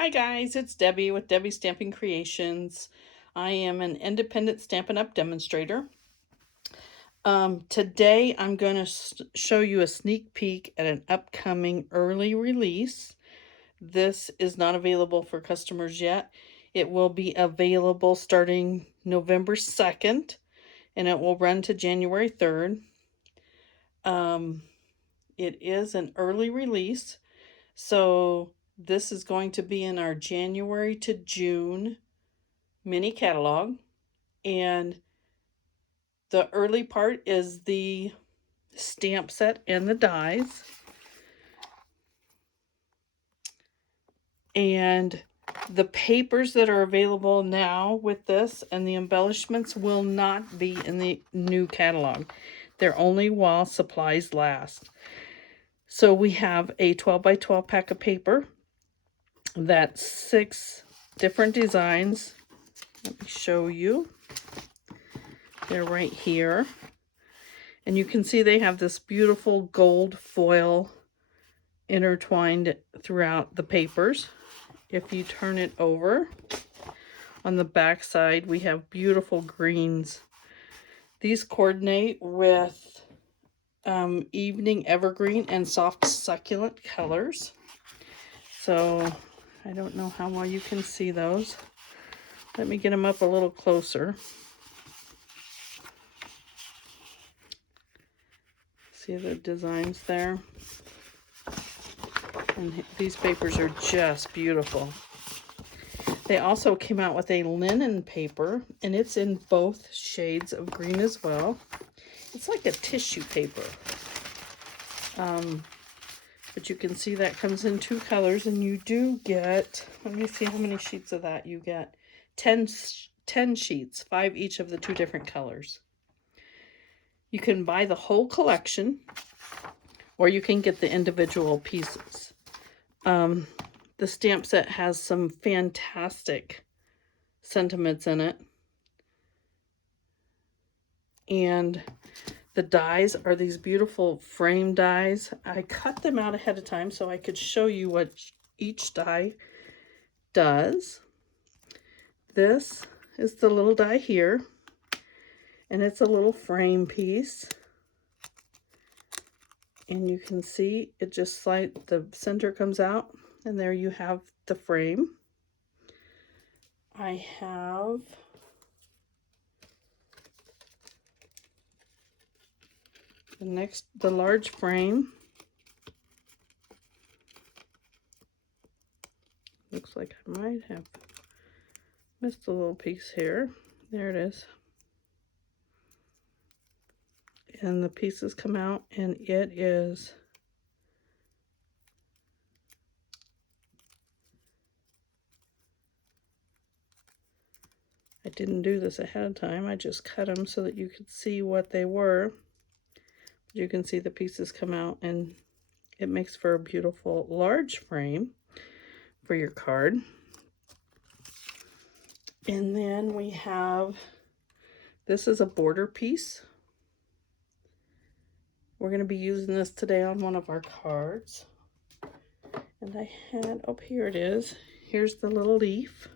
Hi guys, it's Debbie with Debbie Stamping Creations. I am an independent Stampin' Up! Demonstrator. Today I'm going to show you a sneak peek at an upcoming early release. This is not available for customers yet. It will be available starting November 2nd and it will run to January 3rd. It is an early release, so this is going to be in our January to June mini catalog, and the early part is the stamp set and the dies. And the papers that are available now with this and the embellishments will not be in the new catalog. They're only while supplies last. So we have a 12 by 12 pack of paper. That's 6 different designs. Let me show you. They're right here. And you can see they have this beautiful gold foil intertwined throughout the papers. If you turn it over, on the back side we have beautiful greens. These coordinate with evening evergreen and soft succulent colors. So I don't know how well you can see those. Let me get them up a little closer. See the designs there? And these papers are just beautiful. They also came out with a linen paper, and it's in both shades of green as well. It's like a tissue paper. But you can see that comes in 2 colors, and you do get, let me see how many sheets of that you get. 10 sheets, 5 each of the 2 different colors. You can buy the whole collection, or you can get the individual pieces. The stamp set has some fantastic sentiments in it. And the dies are these beautiful frame dies. I cut them out ahead of time so I could show you what each die does. This is the little die here, and it's a little frame piece. And you can see it just the center comes out, and there you have the frame. I have the large frame. Looks like I might have missed a little piece here. There it is. And the pieces come out, and it is I didn't do this ahead of time. I just cut them so that you could see what they were. You can see the pieces come out, and it makes for a beautiful large frame for your card. And then we have, this is a border piece. We're going to be using this today on one of our cards. And I had, oh, here it is. Here's the little leaf.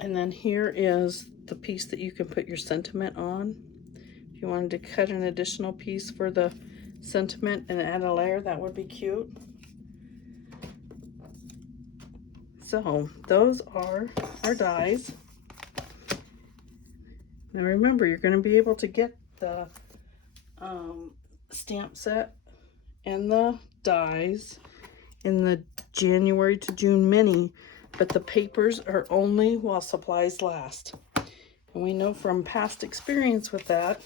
And then here is the piece that you can put your sentiment on. If you wanted to cut an additional piece for the sentiment and add a layer, that would be cute. So those are our dies. Now remember, you're going to be able to get the stamp set and the dies in the January to June mini, but the papers are only while supplies last. And we know from past experience with that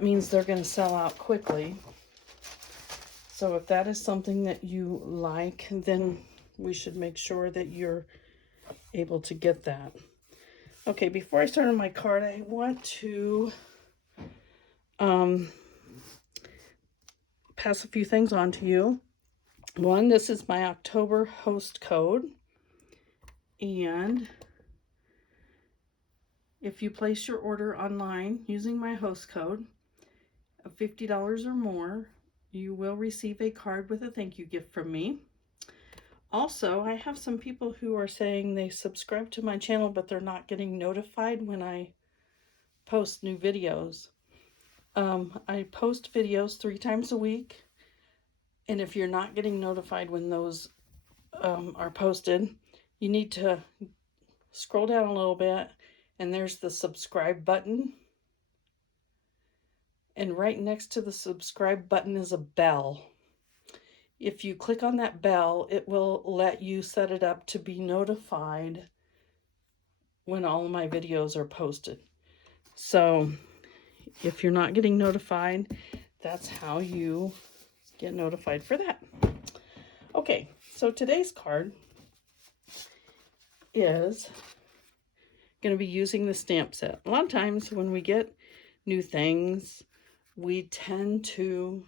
means they're going to sell out quickly. So if that is something that you like, then we should make sure that you're able to get that. Okay, before I start on my card, I want to pass a few things on to you. One, this is my October host code, and if you place your order online using my host code of $50 or more, you will receive a card with a thank you gift from me. Also, I have some people who are saying they subscribe to my channel, but they're not getting notified when I post new videos. I post videos 3 times a week, and if you're not getting notified when those are posted, you need to scroll down a little bit, and there's the subscribe button. And right next to the subscribe button is a bell. If you click on that bell, it will let you set it up to be notified when all of my videos are posted. So if you're not getting notified, that's how you get notified for that. Okay, so today's card is going to be using the stamp set. A lot of times when we get new things, we tend to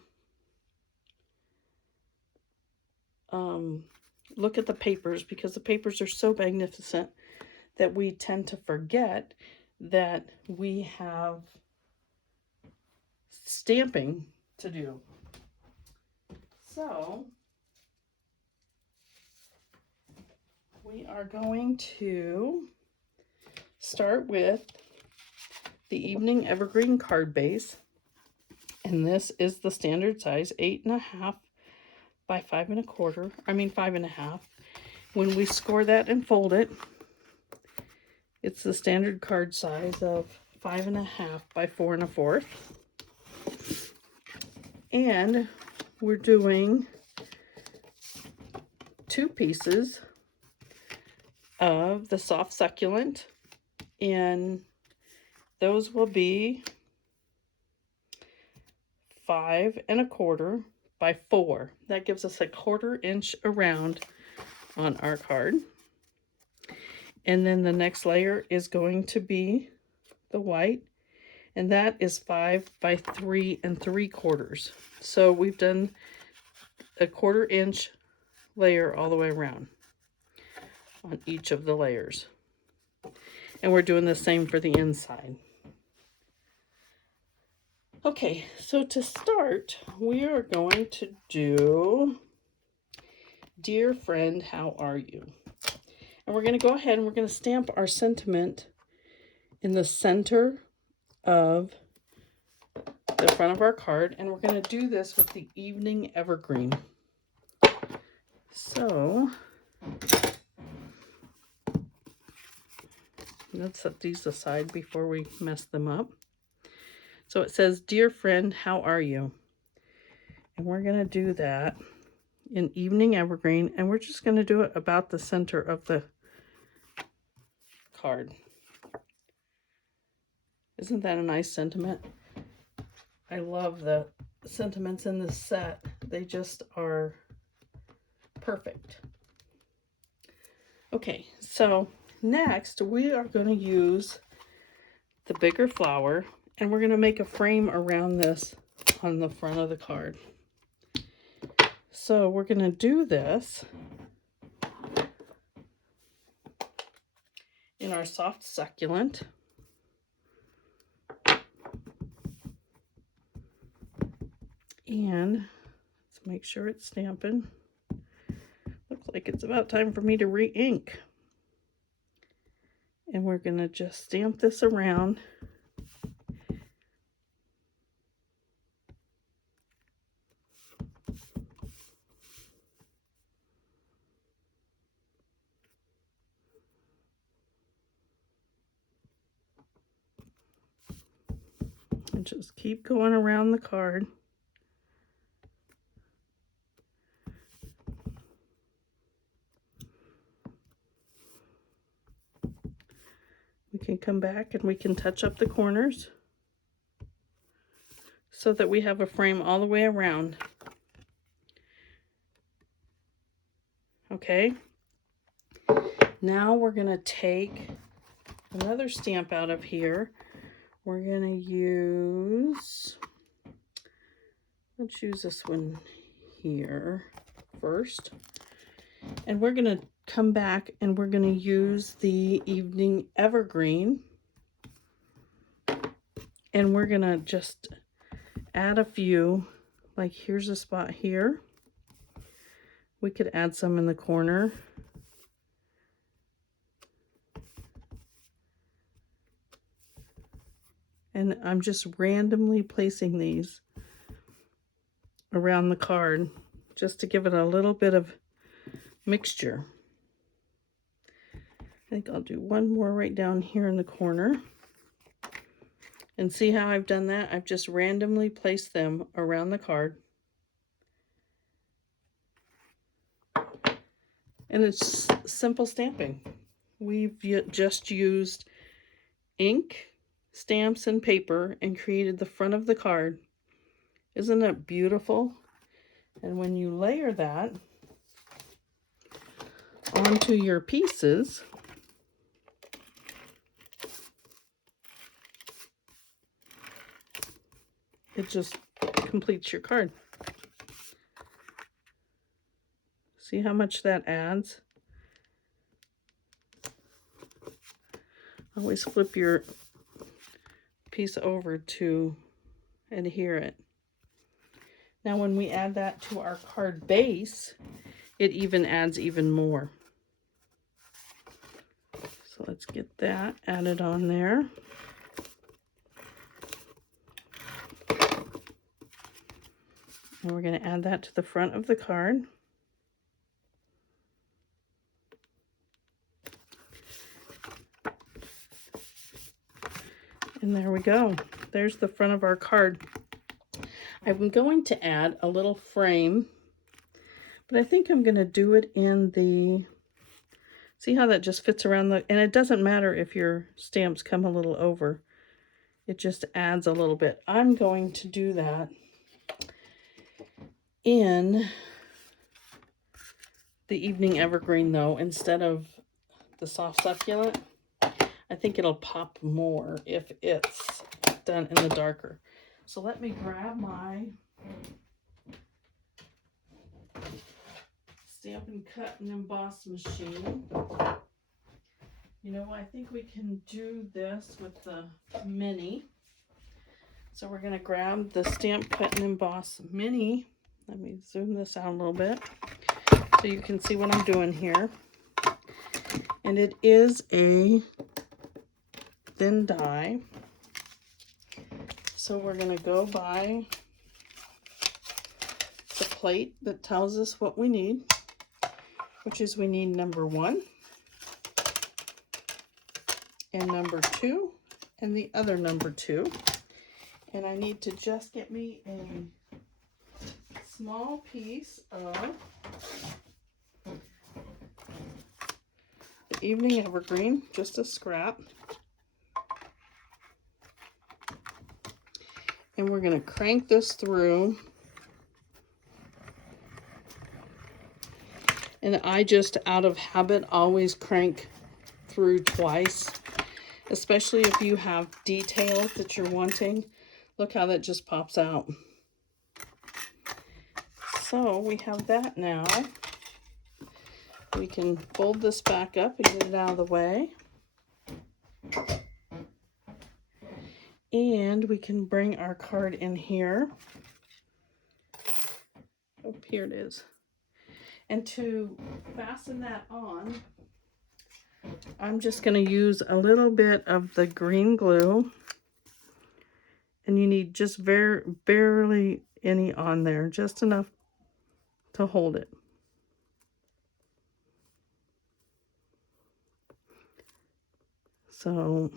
look at the papers, because the papers are so magnificent that we tend to forget that we have stamping to do. So we are going to start with the Evening Evergreen card base, and this is the standard size, 8.5 by 5 1/4. I mean 5 1/2. When we score that and fold it, it's the standard card size of 5 1/2 by 4 1/4. And we're doing 2 pieces of the soft succulent, and those will be 5 1/4 by 4. That gives us a 1/4 inch around on our card. And then the next layer is going to be the white, and that is 5 by 3 3/4. So we've done a 1/4 inch layer all the way around on each of the layers. And we're doing the same for the inside. Okay, so to start, we are going to do Dear Friend, How Are You? And we're going to go ahead and we're going to stamp our sentiment in the center of the front of our card, and we're going to do this with the Evening Evergreen. So let's set these aside before we mess them up. So it says, Dear Friend, How Are You? And we're going to do that in Evening Evergreen, and we're just going to do it about the center of the card. Isn't that a nice sentiment? I love the sentiments in this set. They just are perfect. Okay, so next we are going to use the bigger flower, and we're going to make a frame around this on the front of the card. So we're going to do this in our soft succulent. And let's make sure it's stamping. Looks like it's about time for me to re-ink. And we're going to just stamp this around. And just keep going around the card. We can come back and we can touch up the corners so that we have a frame all the way around. Okay, now we're going to take another stamp out of here. We're going to use, let's use this one here first. And we're going to come back and we're going to use the Evening Evergreen. And we're going to just add a few like here's a spot here. We could add some in the corner. And I'm just randomly placing these around the card just to give it a little bit of mixture. I think I'll do one more right down here in the corner. And see how I've done that? I've just randomly placed them around the card. And it's simple stamping. We've just used ink, stamps, and paper and created the front of the card. Isn't it beautiful? And when you layer that onto your pieces, it just completes your card. See how much that adds? Always flip your piece over to adhere it. Now when we add that to our card base, it even adds even more. So let's get that added on there. And we're going to add that to the front of the card. And there we go. There's the front of our card. I'm going to add a little frame, but I think I'm going to do it in the, see how that just fits around the, and it doesn't matter if your stamps come a little over. It just adds a little bit. I'm going to do that in the Evening Evergreen though, instead of the soft succulent. I think it'll pop more if it's done in the darker. So let me grab my Stampin' Cut and Emboss machine. You know, I think we can do this with the mini. So we're going to grab the Stamp Cut and Emboss mini. Let me zoom this out a little bit so you can see what I'm doing here. And it is a thin die. So we're going to go by the plate that tells us what we need, which is we need number 1 and number 2 and the other number 2. And I need to just get me a small piece of the Evening Evergreen, just a scrap. And we're going to crank this through. And I just, out of habit, always crank through twice, especially if you have details that you're wanting. Look how that just pops out. So we have that now. We can fold this back up and get it out of the way. And we can bring our card in here. Oh, here it is. And to fasten that on, I'm just going to use a little bit of the green glue. And you need just barely any on there, just enough to hold it. So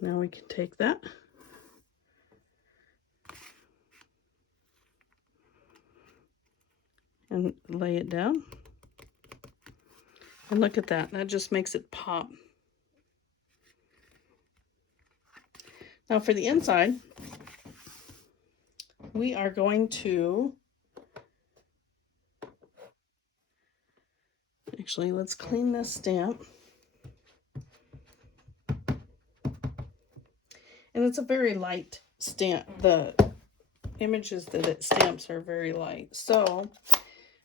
now we can take that and lay it down. And look at that. That just makes it pop. Now for the inside, we are going to, actually, let's clean this stamp. And it's a very light stamp. The images that it stamps are very light. So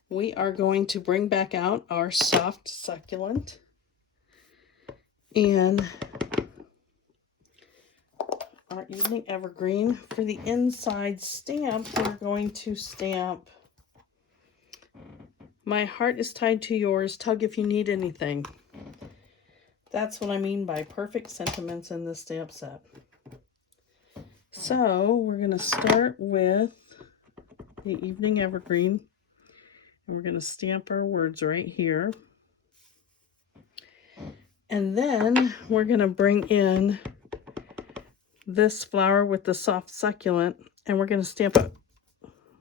we are going to bring back out our soft succulent. And our Evening Evergreen. For the inside stamp, we're going to stamp "My heart is tied to yours, tug if you need anything." That's what I mean by perfect sentiments in this stamp set. So we're going to start with the Evening Evergreen, and we're going to stamp our words right here. And then we're going to bring in this flower with the soft succulent, and we're going to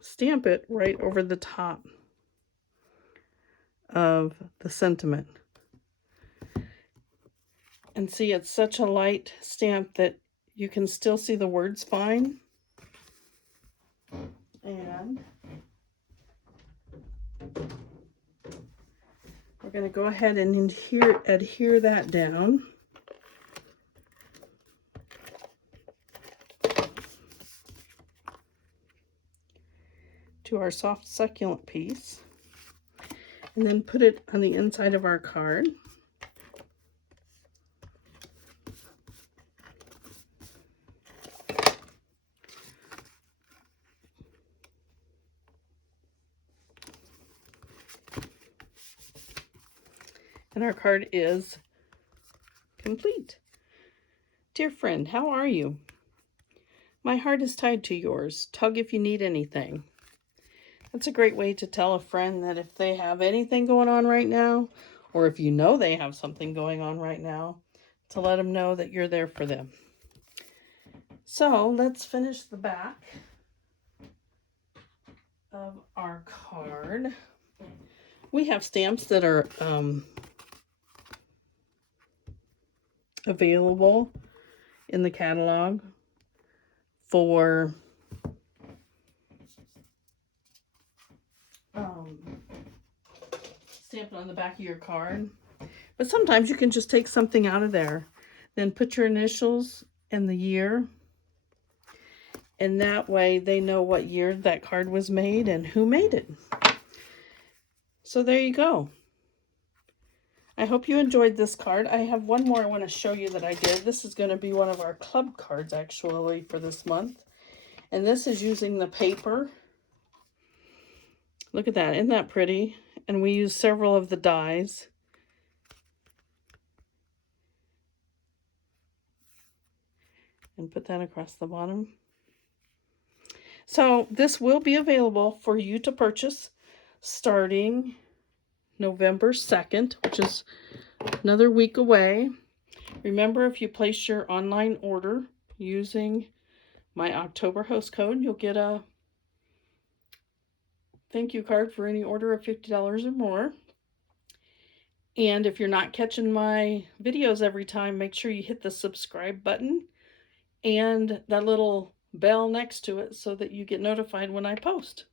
stamp it right over the top of the sentiment. And see, it's such a light stamp that you can still see the words fine. And we're going to go ahead and adhere that down. To our soft succulent piece. And then put it on the inside of our card. And our card is complete. Dear friend, how are you? My heart is tied to yours. Tug if you need anything. That's a great way to tell a friend that if they have anything going on right now, or if you know they have something going on right now, to let them know that you're there for them. So let's finish the back of our card. We have stamps that are available in the catalog for stamping on the back of your card. But sometimes you can just take something out of there, then put your initials and the year, and that way they know what year that card was made and who made it. So there you go. I hope you enjoyed this card. I have one more I want to show you that I did. This is going to be one of our club cards actually for this month. And this is using the paper. Look at that. Isn't that pretty? And we use several of the dies. And put that across the bottom. So this will be available for you to purchase starting November 2nd, which is another week away. Remember, if you place your online order using my October host code, you'll get a thank you card for any order of $50 or more. And if you're not catching my videos every time, make sure you hit the subscribe button and that little bell next to it so that you get notified when I post.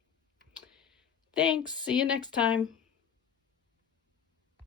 Thanks. See you next time.